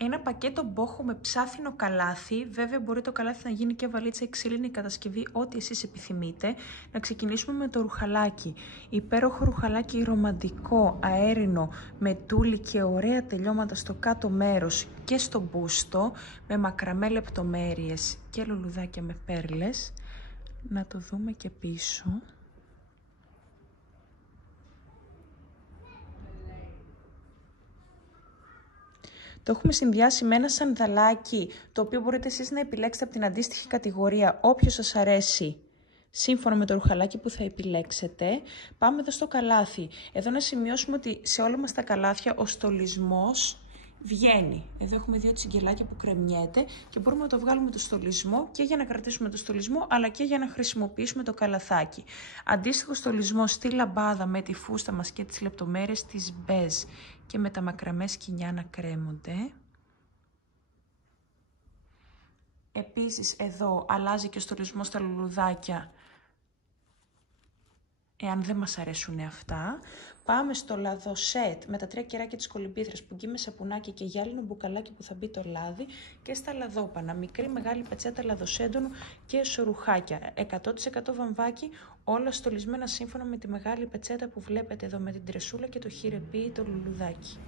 Ένα πακέτο μπόχο με ψάφινο καλάθι, βέβαια μπορεί το καλάθι να γίνει και βαλίτσα ή ξύλινη κατασκευή, ό,τι εσείς επιθυμείτε. Να ξεκινήσουμε με το ρουχαλάκι. Υπέροχο ρουχαλάκι ρομαντικό, αέρινο, με τούλι και ωραία τελειώματα στο κάτω μέρος και στο μπούστο, με μακραμέ λεπτομέρειες και λουλουδάκια με πέρλες. Να το δούμε και πίσω. Το έχουμε συνδυάσει με ένα σανδαλάκι, το οποίο μπορείτε εσείς να επιλέξετε από την αντίστοιχη κατηγορία, όποιο σας αρέσει, σύμφωνα με το ρουχαλάκι που θα επιλέξετε. Πάμε εδώ στο καλάθι. Εδώ να σημειώσουμε ότι σε όλα μας τα καλάθια ο στολισμός βγαίνει. Εδώ έχουμε δύο τσιγκελάκια που κρεμιέται και μπορούμε να το βγάλουμε το στολισμό και για να κρατήσουμε το στολισμό, αλλά και για να χρησιμοποιήσουμε το καλαθάκι. Αντίστοιχο στολισμό στη λαμπάδα με τη φούστα μας και τις λεπτομέρειες της μπέζ και με τα μακραμέ σκοινιά να κρέμονται. Επίσης εδώ αλλάζει και ο στολισμός στα λουλουδάκια, εάν δεν μας αρέσουν αυτά. Πάμε στο λαδοσέτ με τα 3 κεράκια της κολυμπήθρας που γκεί με σαπουνάκι και γυάλινο μπουκαλάκι που θα μπει το λάδι και στα λαδόπανα, μικρή μεγάλη πετσέτα λαδοσέντονου και σορουχάκια. 100% βαμβάκι, όλα στολισμένα σύμφωνα με τη μεγάλη πετσέτα που βλέπετε εδώ με την τρεσούλα και το χειρεπί το λουλουδάκι.